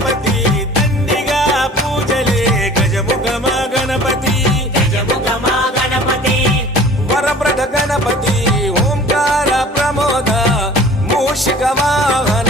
గణపతి దండిగా పూజలే గజముఖమా గణపతి వరప్రద గణపతి ఓంకార ప్రమోద మూషిక వాహన